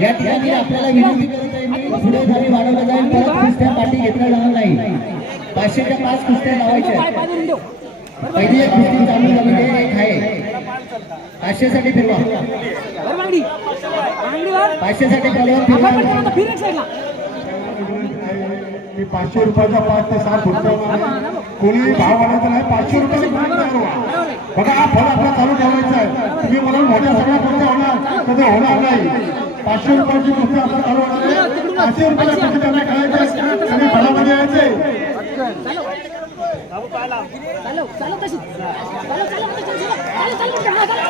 या ठिकाणी आपल्याला विनंती करत आहे मी पुढे खाली वाढवलं जाईल परत कुस्त्या पाठी घेतल्या जाणार नाही 500च्या 5 कुस्त्या लावायच्या पहिली एक कुस्ती चालू झाली एक आहे 500 साठी फिरवा 500 साठी फिरवा 500 रुपयाचा 5 ते 7 कोणी भाव वाढवत नाही 500 रुपये बघा हा फळ आपला चालू ठेवायचा आहे तुम्ही मला मोठ्या सगळ्या कुस्त्या होणार तसं होणार नाही 500 रुपयाची कुस्ती आपण चालू होणार आहे 500 रुपयाच्या कुस्ती त्यांना खेळायचे आणि फळामध्ये यायचे चालू